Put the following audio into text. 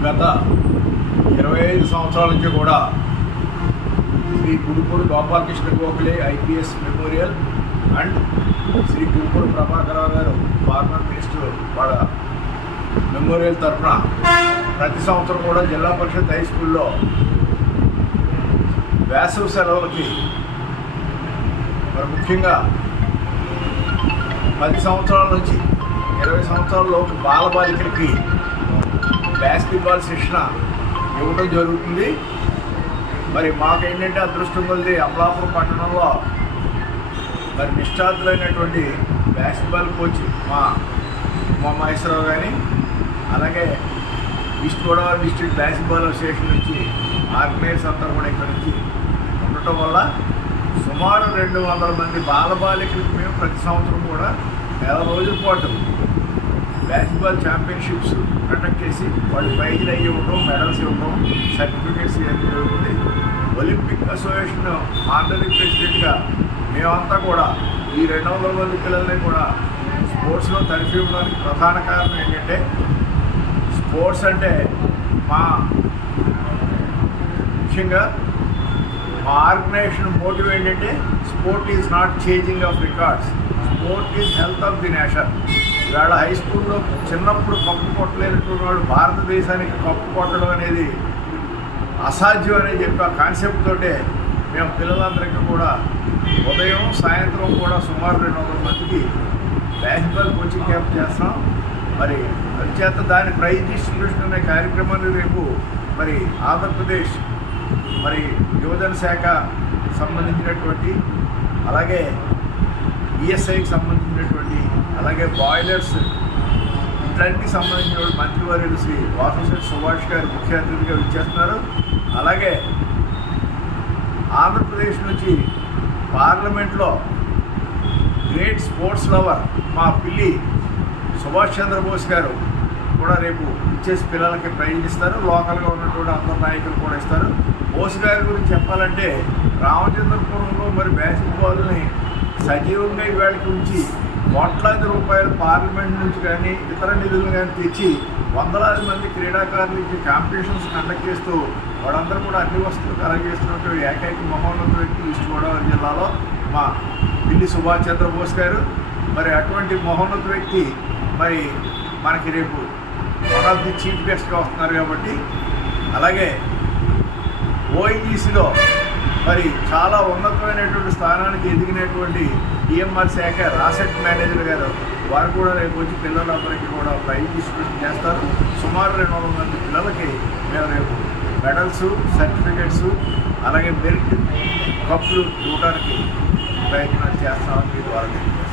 గత ఇరవై ఐదు సంవత్సరాల నుంచి కూడా Shri Gurupudi Gopalakrishna Gokhale IPS memorial and Shri Gurupudi Prabhakararao garu former minister వాళ్ళ మెమోరియల్ తరఫున ప్రతి సంవత్సరం కూడా జిల్లా పరిషత్ హై స్కూల్లో వేసవి సెలవులకి మరి ముఖ్యంగా పది సంవత్సరాల నుంచి ఇరవై సంవత్సరాలలోపు బాలబాలికలకి బాస్కెట్బాల్ శిక్షణ ఇవ్వడం జరుగుతుంది. మరి మాకేంటంటే అదృష్టం కొద్ది అమలాపురం పట్టణంలో మరి నిష్ఠాతులైనటువంటి బాస్కెట్బాల్ కోచ్ మా ఉమా మహేశ్వరరావు కానీ అలాగే East Godavari district basketball association నుంచి ఆర్గనైజర్స్ అంతా కూడా ఇక్కడ నుంచి ఉండటం వల్ల సుమారు రెండు వందల మంది బాలబాలికలకు మేము ప్రతి సంవత్సరం కూడా నెల రోజుల పాటు బాస్కెట్బాల్ ఛాంపియన్షిప్స్ కండక్ట్ చేసి వాళ్ళు ప్రైజ్లు అయ్యి ఇవ్వడం మెడల్స్ ఇవ్వడం సర్టిఫికేట్స్ ఇవ్వడం జరుగుతుంది ఒలింపిక్ అసోసియేషన్ ఆర్డరింగ్ ప్రెసిడెంట్గా మేమంతా కూడా ఈ రెండు వందల మంది పిల్లల్ని కూడా స్పోర్ట్స్లో తరిపి ఇవ్వడానికి ప్రధాన కారణం ఏంటంటే స్పోర్ట్స్ అంటే మా ముఖ్యంగా మా ఆర్గనైజేషన్ మోటివ్ ఏంటంటే sport is not changing of records sport is health of the nation ఇవాళ హై స్కూల్లో చిన్నప్పుడు కప్పు కొట్టలేనటువంటి వాడు భారతదేశానికి కప్పు కొట్టడం అనేది అసాధ్యం అనే చెప్పి ఆ కాన్సెప్ట్ తోటే మేము పిల్లలందరికీ కూడా ఉదయం సాయంత్రం కూడా సుమారు రెండు వందల మందికి బ్యాస్బాల్ కోచింగ్ క్యాంప్ చేస్తాం. మరి చేత దాని ప్రైజ్ డిస్ట్రిబ్యూషన్ అనే కార్యక్రమాన్ని రేపు మరి ఆంధ్రప్రదేశ్ మరి యువజన శాఖ సంబంధించినటువంటి అలాగే ఈఎస్ఐకి సంబంధించినటువంటి అలాగే బాయిలర్స్ ఇట్లాంటికి సంబంధించిన మంత్రివర్యులు శ్రీ వాసంశెట్టి సుభాష్ గారు ముఖ్య అతిథిగా విచ్చేస్తున్నారు. అలాగే ఆంధ్రప్రదేశ్ నుంచి పార్లమెంట్లో గ్రేట్ స్పోర్ట్స్ లవర్ మా పిల్లి సుభాష్ చంద్రబోస్ గారు కూడా రేపు ఇచ్చేసి పిల్లలకి ప్రైజ్ ఇస్తారు. లోకల్గా ఉన్నటువంటి అందరు నాయకులు కూడా ఇస్తారు. బోస్ గారి గురించి చెప్పాలంటే రామచంద్రపురంలో మరి బాస్కెట్బాల్ని సజీవంగా ఇవాళకి ఉంచి కోట్లాది రూపాయలు పార్లమెంట్ నుంచి కానీ ఇతర నిధులు కానీ తెచ్చి వందలాది మంది క్రీడాకారులకి కాంపిటీషన్స్ కండక్ట్ చేస్తూ వాళ్ళందరూ కూడా అన్ని వస్తువులు కలగజేస్తున్నటువంటి ఏకైక మహోన్నత వ్యక్తి ఈస్ట్ గోదావరి జిల్లాలో మా పిల్లి సుభాష్ చంద్రబోస్ గారు. మరి అటువంటి మహోన్నత వ్యక్తి మరి మనకి రేపు వన్ ఆఫ్ ది చీఫ్ గెస్ట్గా వస్తున్నారు కాబట్టి అలాగే ఓఎన్జీసీలో మరి చాలా ఉన్నతమైనటువంటి స్థానానికి ఎదిగినటువంటి డిఎంఆర్ శాఖ రాసెట్ మేనేజర్ గారు వారు కూడా రేపు వచ్చి పిల్లలందరికీ కూడా ప్రైజ్ డిస్ట్రిబ్యూషన్ చేస్తారు. సుమారు రెండు వందల మంది పిల్లలకి మేము రేపు మెడల్స్ సర్టిఫికెట్స్ అలాగే మెరిట్ కప్పులు ఇవ్వడానికి ప్రయత్నం చేస్తామని మీ ద్వారా తెలియజేస్తాం